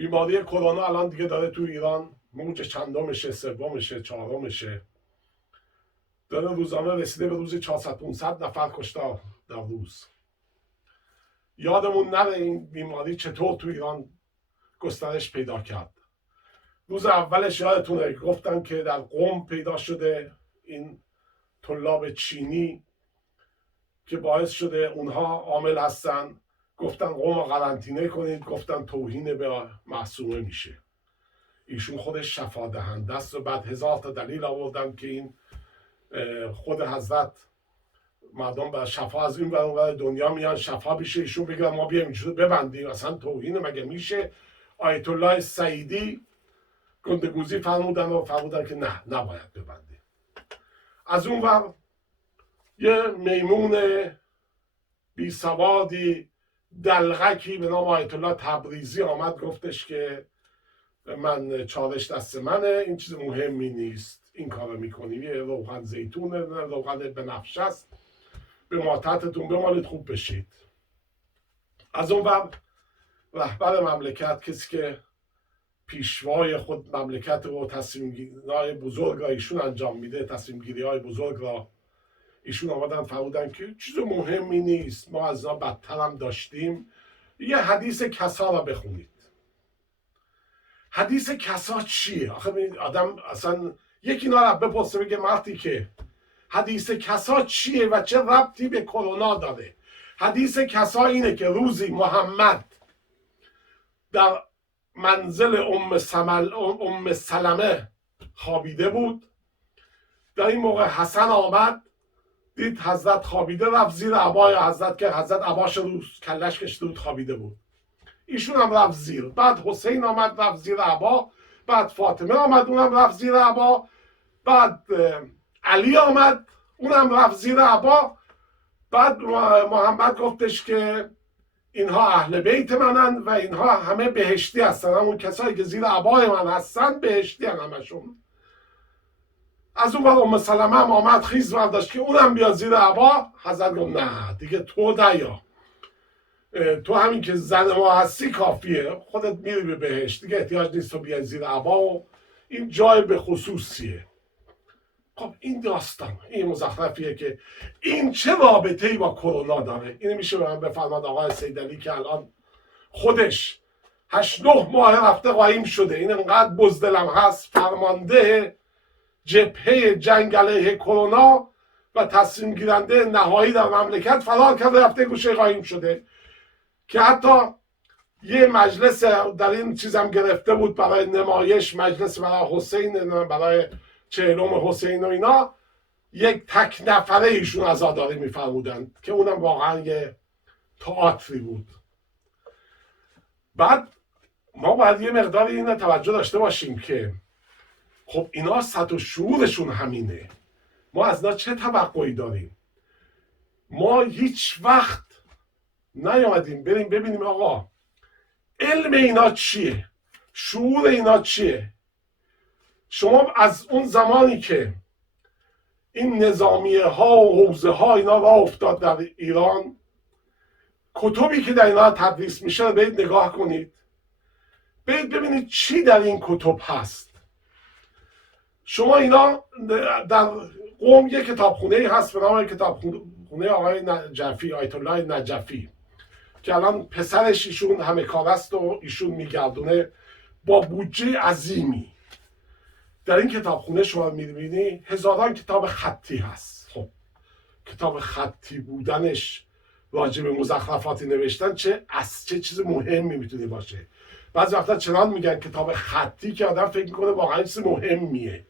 بیماری کرونا الان دیگه داره تو ایران موج چندمشه، سومشه، چهارمشه، داره روزانه رسیده به روز 400-500 نفر کشته در روز. یادمون نره این بیماری چطور تو ایران گسترش پیدا کرد. روز اولش یادتونه گفتن که در قم پیدا شده، این طلاب چینی که باعث شده اونها عامل هستن، گفتن قم رو قرنطینه کنید، گفتن توهین به معصومه میشه. ایشون خودش شفا دهنده است و بعد 1000 تا دلیل آوردن که این خود حضرت مردم به شفا از این ور دنیا میان شفا بشه، ایشون بگن ما بیایم اینجور ببندیم، اصلا توهین مگه میشه؟ آیت الله سعیدی گندگوزی فرمودن که نه، نباید ببندیم. از اون ور یه میمون بی سوادی دلغکی به نام آیت الله تبریزی آمد گفتش که من چالش دست منه، این چیز مهمی نیست، این کارو میکنیم، یه روغن زیتونه، روغن بنفشه است، به ماتحتتون بمالید خوب بشید. از اون ور رهبر مملکت، کسی که پیشوای خود مملکت رو تصمیم گیری‌های بزرگ را ایشون انجام میده، تصمیم گیری های بزرگ را ایشون آمدن فرمودن که چیز مهمی نیست، ما از اینا بدتر هم داشتیم، یه حدیث کسا را بخونید. حدیث کسا چیه؟ آخه آدم اصلا یکی اینا را بپرسه بگه مردی که حدیث کسا چیه و چه ربطی به کرونا داره؟ حدیث کسا اینه که روزی محمد در منزل ام سلمه خوابیده بود. در این موقع حسن آمد دید حضرت خوابیده، رفت زیر عبای حضرت که حضرت عباش رو کلش کشیده بود، خوابیده بود. ایشون هم رفت زیر. بعد حسین آمد رفت زیر عبا، بعد فاطمه آمد اونم رفت زیر عبا، بعد علی آمد اونم رفت زیر عبا. بعد محمد گفتش که اینها اهل بیت منن و اینها همه بهشتی هستن، همون کسایی که زیر عبای من هستن بهشتی هستن همشون. از اون ور ام سلمه هم آمد خیز برداشت که اونم بیا زیر عبا. حضرت گفت نه دیگه، تو دیا، تو همین که زن ما هستی کافیه، خودت میری به بهشت، دیگه احتیاج نیست تو بیای زیر عبا و این جای به خصوصیه. خب این داستان این مزخرفیه که این چه رابطه‌ای با کرونا داره؟ اینو میشه به من بفرماد آقای سیدعلی که الان خودش 8-9 ماه رفته قایم شده، این انقدر بزدلم هست، فرمانده جبهه جنگ علیه کرونا و تصمیم گیرنده نهایی در مملکت فرار کرده رفته گوشه قایم شده که حتی یه مجلس در این چیزم گرفته بود برای نمایش، مجلس برای حسین، برای 40م حسین و اینا، یک تک نفره ایشون عزاداری میفرمودند که اونم واقعا یه تئاتری بود. بعد ما باید یه مقدار این توجه داشته باشیم که خب اینا سطح شعورشون همینه، ما از اینا چه توقعی داریم؟ ما هیچ وقت نیامدیم بریم ببینیم آقا علم اینا چیه، شعور اینا چیه. شما از اون زمانی که این نظامیه ها و حوزه ها اینا راه افتاد در ایران، کتبی که در اینا تدریس میشه رو برید نگاه کنید، برید ببینید چی در این کتب هست. شما اینا در قم یک کتابخونه هست به نام کتابخونه آقای نجفی، آیت الله نجفی، که الان پسرش ایشون همه کار است و ایشون میگردونه با بودجه عظیمی. در این کتابخونه شما میبینی هزاران کتاب خطی هست. خب کتاب خطی بودنش راجع به مزخرفاتی نوشتن چه چیز مهمی میتونه باشه. بعضی وقتا چنان میگن کتاب خطی که آدم فکر میکنه واقعا چیز مهمیه.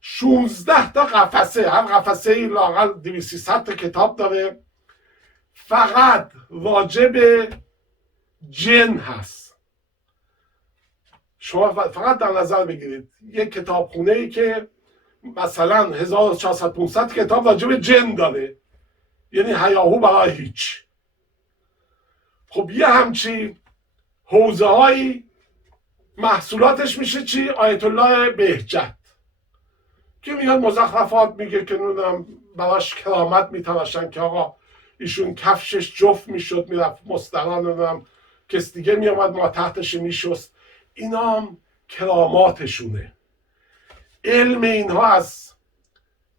16 تا قفسه، هر قفسه ای لااقل 200-300 تا کتاب داره، فقط راجع به جن هست. شما فقط در نظر بگیرید یک کتابخونه ای که مثلا 1400-500 کتاب راجع به جن داره، یعنی هیاهو برای هیچ. خب یه همچی حوزه هایی محصولاتش میشه چی؟ آیت الله بهجت که میاد مزخرفات میگه که نمیدونم براش کرامت میتراشن که آقا ایشون کفشش جفت میشد میرفت مستران، نمیدونم کس دیگه می آمد ما تحتش میشست. اینا هم کراماتشونه. علم اینها از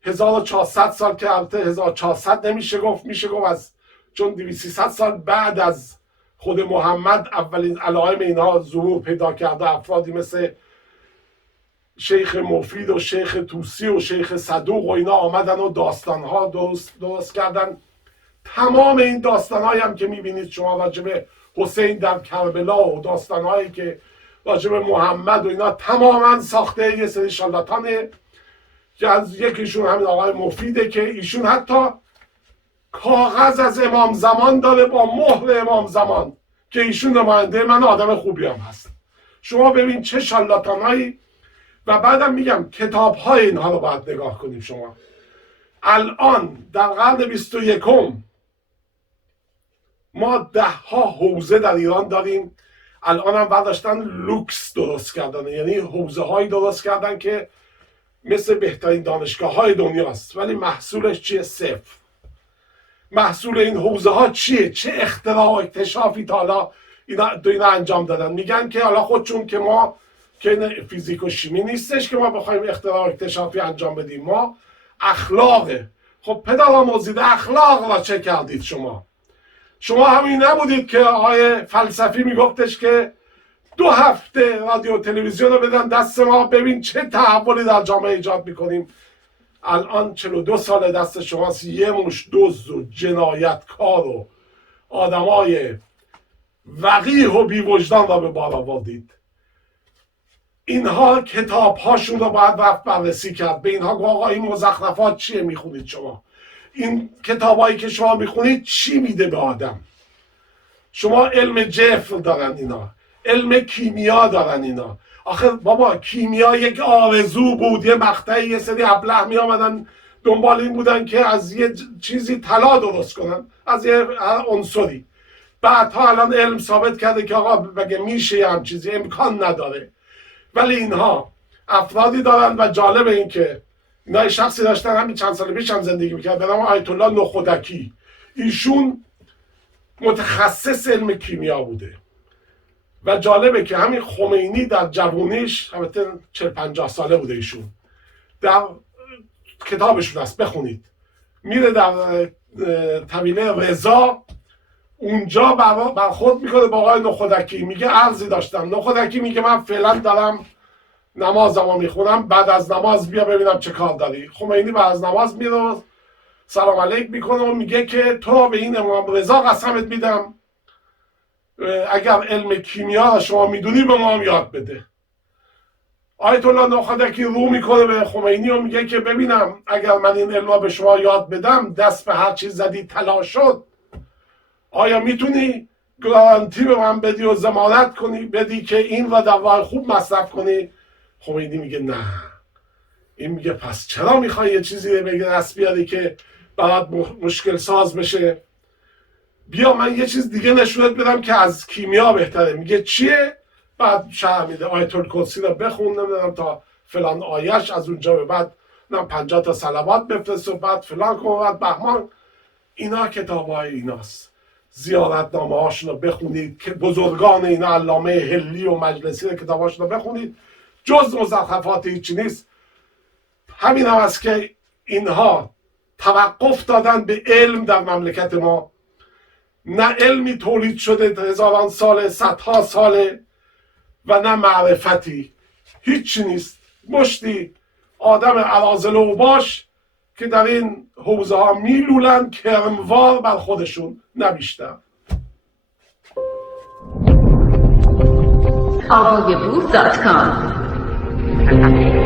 1400 سال که البته 1400 نمیشه گفت، میشه گفت از چون 200 سال بعد از خود محمد اولین علائم اینها ظهور پیدا کرده. افرادی مثل شیخ مفید و شیخ توسی و شیخ صدوق و اینا آمدن و داستانها درست کردن. تمام این داستانهایی هم که میبینید شما راجب حسین در کربلا و داستانهایی که راجب محمد و اینا تماما ساخته یه سری شارلاتانه که از یکیشون همین آقای مفیده که ایشون حتی کاغذ از امام زمان داره با مهر امام زمان که ایشون نماینده من آدم خوبی هم هست. شما ببین چه شارلاتانهایی. و بعدم میگم کتاب های اینها رو باید نگاه کنیم. شما الان در قرن 21 ما 10 حوزه در ایران داریم. الان هم برداشتن لوکس درست کردن، یعنی حوزه هایی درست کردن که مثل بهترین دانشگاه های دنیاست، ولی محصولش چیه؟ صفر. محصول این حوزه ها چیه؟ چه اختراع و اکتشافی تا حالا اینا انجام دادن. میگن که حالا خودشون که ما که فیزیک و شیمی نیستش که ما بخوایم اختراع و اکتشافی انجام بدیم، ما اخلاقه. خب پدر موزید اخلاق را چه کردید شما؟ شما همین نبودید که آقای فلسفی میگفتش که 2 هفته رادیو تلویزیون رو بدن دست ما ببین چه تحولی در جامعه ایجاد میکنیم. الان 42 سال دست شماست، یه مش دزد و جنایتکار و آدمای وقیح و بی‌وجدان را به بار آوردید. اینها کتاب هاشون رو باید رفت بررسی کرد. به اینها گفت آقا این مزخرفات چیه میخونید شما؟ این کتابایی که شما میخونید چی میده به آدم؟ شما علم جفر دارن اینا، علم کیمیا دارن اینا. آخه بابا کیمیا یک آرزو بود، یه مقطعی یه سری ابله می آمدن دنبال این بودن که از یه چیزی طلا درست کنن، از یه عنصری. بعدها الان علم ثابت کرده که آقا بگه میشه یه هم چیزی، امکان نداره. ولی اینها افرادی دارن و جالب این که اینا شخصی داشتن همین چند سال پیش هم زندگی میکرد به نام آیت الله نخودکی. ایشون متخصص علم کیمیا بوده و جالبه که همین خمینی در جوونیش، البته 40-50 ساله بوده ایشون، در کتابشون هست بخونید، میره در طویله رضا، اونجا برخورد میکنه با آقای نخودکی، میگه عرضی داشتم. نخودکی میگه من فعلا دارم نمازمو میخونم، بعد از نماز بیا ببینم چه کار داری. خمینی بعد از نماز میره سلام علیک میکنه و میگه که تو به این امام رضا قسمت میدم اگر علم کیمیا شما میدونی به ما هم یاد بده. آیت الله نخودکی رو میکنه به خمینی و میگه که ببینم اگر من این علم به شما یاد بدم دست به هر چیز زدی طلا شد، آیا میتونی گارانتی به من بدی و ضمانت کنی بدی که این را در راه خوب مصرف کنی؟ خمینی میگه نه. این میگه پس چرا میخوای یه چیزی بگه دست بیاری که برات مشکل ساز بشه؟ بیا من یه چیز دیگه نشونت بدم که از کیمیا بهتره. میگه چیه؟ بعد شرح میده آیت الکرسی رو بخون، نمیدونم تا فلان آیش، از اونجا به بعد 50 تا صلوات بفرست و بعد فلان کن و بعد بهمان. اینا کتابای ایناست. زیارتنامه هاشون رو بخونید که بزرگان اینا، علامه هلی و مجلسی رو کتاباشون رو بخونید. جز مزخرفات هیچی نیست. همین هم است که اینها توقف دادن به علم در مملکت ما. نه علمی تولید شده هزاران ساله، صدها ساله، و نه معرفتی. هیچی نیست. مشتی آدم اراذل اوباش که در این حوزه ها میلولن کرموار بر خودشون، نه بیشتر. AvaGebuch.com